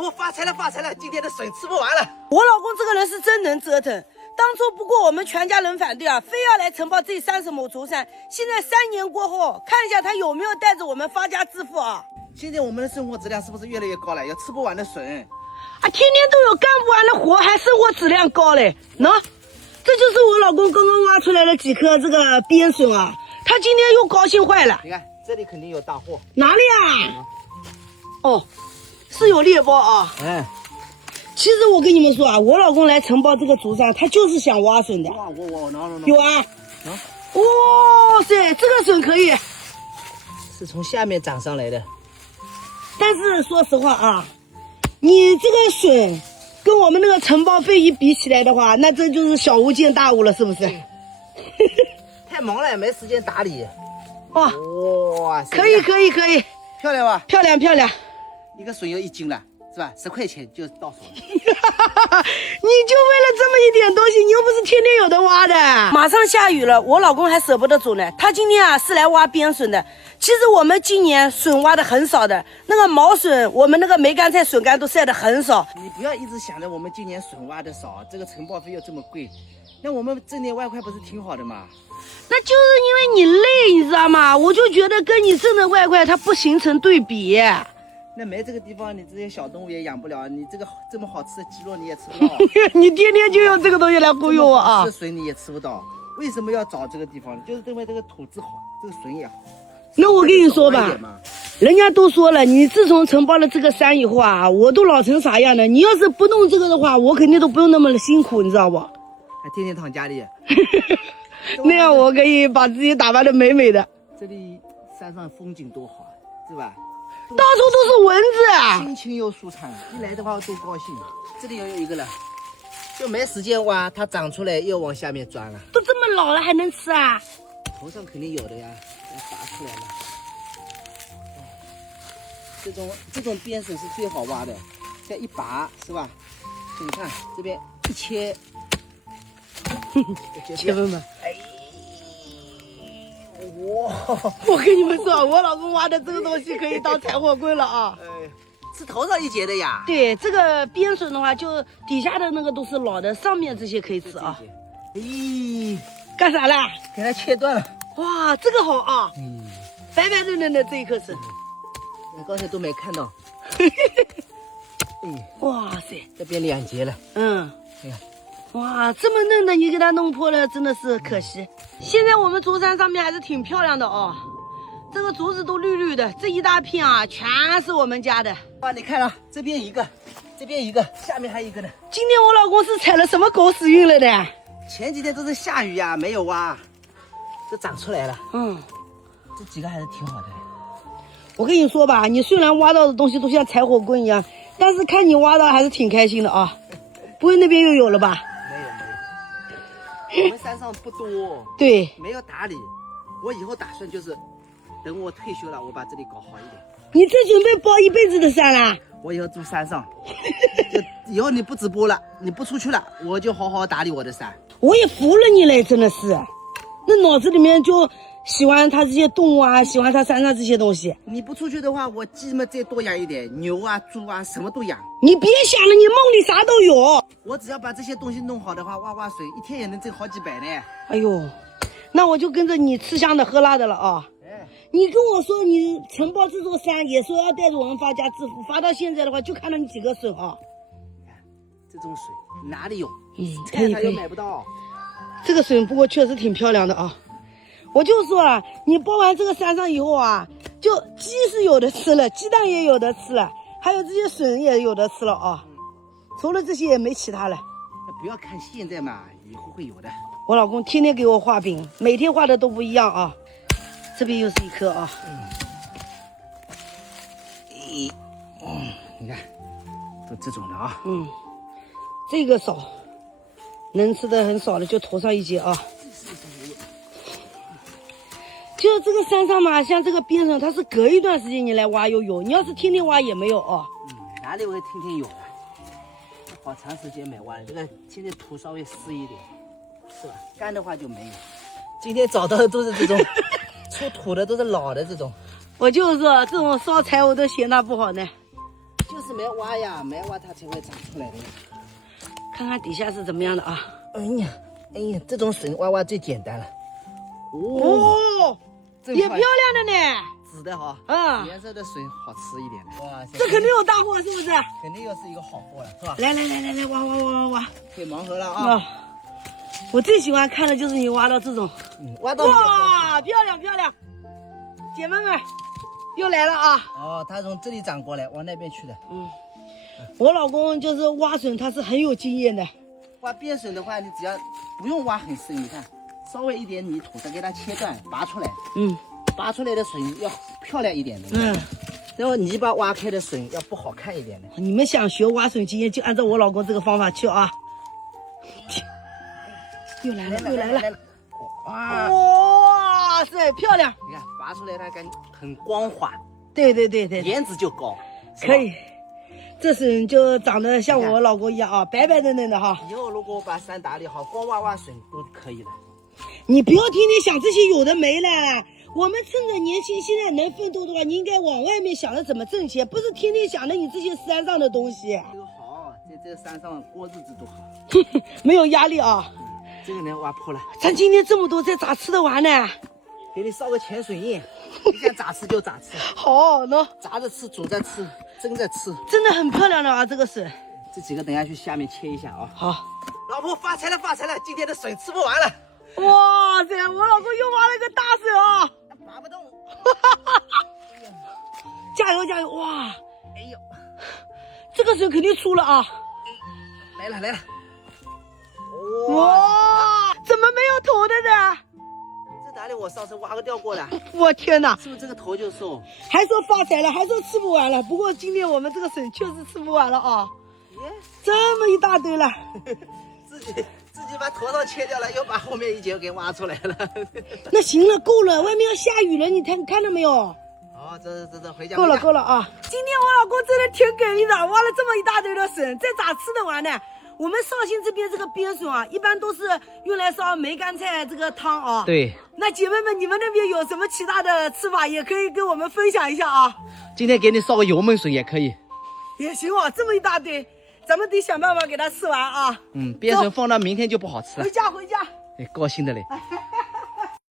婆发财了发财了，今天的笋吃不完了。我老公这个人是真能折腾。当初不过我们全家人反对啊，非要来承包这30亩竹山。现在3年过后，看一下他有没有带着我们发家致富啊！现在我们的生活质量是不是越来越高了？有吃不完的笋啊，天天都有干不完的活，还生活质量高嘞。喏，这就是我老公刚刚挖出来的几颗这个边笋啊，他今天又高兴坏了。你看这里肯定有大货，哪里啊？哦，是有猎豹啊。其实我跟你们说啊，我老公来承包这个竹山，他就是想挖笋的。哇，有啊。哇塞，这个笋可以。是从下面长上来的。但是说实话啊，你这个笋跟我们那个承包费一比起来的话，那这就是小巫见大巫了，是不是？太忙了，没时间打理。哇，可以，漂亮吧？漂亮。一个笋要1斤了，是吧？10块钱就到手了。你就为了这么一点东西，你又不是天天有的挖的。马上下雨了，我老公还舍不得走呢。他今天啊是来挖边笋的。其实我们今年笋挖的很少的，那个毛笋，我们那个梅干菜笋干都晒得很少。你不要一直想着我们今年笋挖的少，这个承包费又这么贵，那我们挣点外快不是挺好的吗？那就是因为你累，你知道吗？我就觉得跟你挣的外快它不形成对比。那没这个地方，你这些小动物也养不了，你这个这么好吃的鸡肉你也吃不到。你天天就用这个东西来忽悠我啊！这笋你也吃不到，为什么要找这个地方？就是因为这个土质好，这个笋也好。那我跟你说吧，人家都说了，你自从承包了这个山以后啊，我都老成啥样了。你要是不弄这个的话，我肯定都不用那么辛苦，你知道不？还天天躺家里。那样我可以把自己打扮得美美的。这里山上风景多好，是吧？到处都是蚊子啊，心情又舒畅，一来的话多高兴。这里又有一个了，就没时间挖，它长出来又往下面钻了。都这么老了还能吃啊？头上肯定有的呀，要拔出来了。这种边笋是最好挖的，这样一拔是吧？你看这边一切，切分吧。哇！我跟你们说，我老公挖的这个东西可以当柴火棍了啊！是头上一节的呀？对，这个边笋的话，就底下的那个都是老的，上面这些可以吃啊。咦，干啥啦？给它切断了。哇，这个好啊！白白嫩嫩的这一颗笋，我刚才都没看到。哇塞，这边2节了。哎呀。哇，这么嫩的你给它弄破了，真的是可惜。现在我们竹山上面还是挺漂亮的哦，这个竹子都绿绿的，这一大片啊，全是我们家的。哇，你看啊，这边一个，这边一个，下面还有一个呢。今天我老公是踩了什么狗屎运了的？前几天都是下雨呀，没有挖，这长出来了。这几个还是挺好的。我跟你说吧，你虽然挖到的东西都像柴火棍一样，但是看你挖到还是挺开心的啊。不会那边又有了吧？没有。我们山上不多，对，没有打理。我以后打算就是，等我退休了，我把这里搞好一点。你这准备包一辈子的山啦？我以后住山上，就以后你不直播了，你不出去了，我就好好打理我的山。我也服了你嘞，真的是，那脑子里面就喜欢它这些动物啊，喜欢它山上这些东西。你不出去的话，我鸡嘛再多养一点，牛啊、猪啊，什么都养。你别想了，你梦里啥都有。我只要把这些东西弄好的话，挖水一天也能挣好几百呢。哎呦，那我就跟着你吃香的喝辣的了啊！你跟我说你承包这座山，也说要带着我们发家致富，发到现在的话，就看到你几个笋啊。这种水哪里有？可以又买不到。这个笋不过确实挺漂亮的啊。我就说啊，你包完这个山上以后啊，就鸡是有的吃了，鸡蛋也有的吃了，还有这些笋也有的吃了啊。除了这些也没其他了。那不要看现在嘛，以后会有的。我老公天天给我画饼，每天画的都不一样啊。这边又是一颗啊。你看，都这种的啊。这个少，能吃的很少的就头上一节啊。就这个山上嘛，像这个边上，它是隔一段时间你来挖又有，你要是天天挖也没有啊。哪里会天天有啊？好长时间没挖了，这个现在土稍微湿一点，是吧？干的话就没有。今天找到的都是这种出土的，都是老的这种。我就是说，这种烧柴我都嫌它不好呢。就是是没挖呀，没挖它才会长出来的呀。看看底下是怎么样的啊？哎呀，这种笋挖最简单了。哦，也漂亮的呢。紫的哈，颜色的笋好吃一点的。哇，这肯定有大货，是不是？肯定又是一个好货了，是吧？来，挖！可以盲盒了啊！我最喜欢看的就是你挖到这种，挖到哇，漂亮！姐妹们，又来了啊！哦，它从这里长过来，往那边去的。我老公就是挖笋，他是很有经验的。挖边笋的话，你只要不用挖很深，你看，稍微一点泥土，再给它切断，拔出来。拔出来的笋要漂亮一点的。然后泥巴挖开的笋要不好看一点的。你们想学挖笋经验，就按照我老公这个方法去啊！又来了！哇塞，漂亮！你看拔出来它感觉很光滑。对，颜值就高。可以，这笋就长得像我老公一样啊，白白嫩嫩的哈。以后如果我把山打理好，光挖笋都可以了。你不要天天想这些有的没了。我们趁着年轻，现在能奋斗的话，你应该往外面想着怎么挣钱，不是天天想着你这些山上的东西。这个好，在这山上过日子多好。没有压力啊。这个呢挖破了。咱今天这么多，这咋吃得完呢？给你烧个潜水液，你想咋吃就咋吃。好呢，炸着吃，煮着吃，蒸着吃，真的很漂亮的啊，这个笋。这几个等下去下面切一下啊。好，老婆发财了，今天的笋吃不完了。哇塞，我老公又挖了个大笋啊！拔不动。加油！哇，哎呦，这个笋肯定出了啊！来了。哇，怎么没有头的呢？这哪里？我上次挖个掉过的。我天哪！是不是这个头就瘦？还说发财了，还说吃不完了。不过今天我们这个笋确实吃不完了啊！这么一大堆了。自己把头上切掉了，又把后面一截给挖出来了。那行了，够了，外面要下雨了，你看到没有？哦，这回家。够了啊！今天我老公真的挺给力的，挖了这么一大堆的笋，这咋吃得完呢？我们绍兴这边这个边笋啊，一般都是用来烧梅干菜这个汤啊。对。那姐妹们，你们那边有什么其他的吃法，也可以跟我们分享一下啊。今天给你烧个油焖笋也可以。也行啊，这么一大堆，咱们得想办法给它吃完啊。边笋放到明天就不好吃了。回家。高兴的嘞。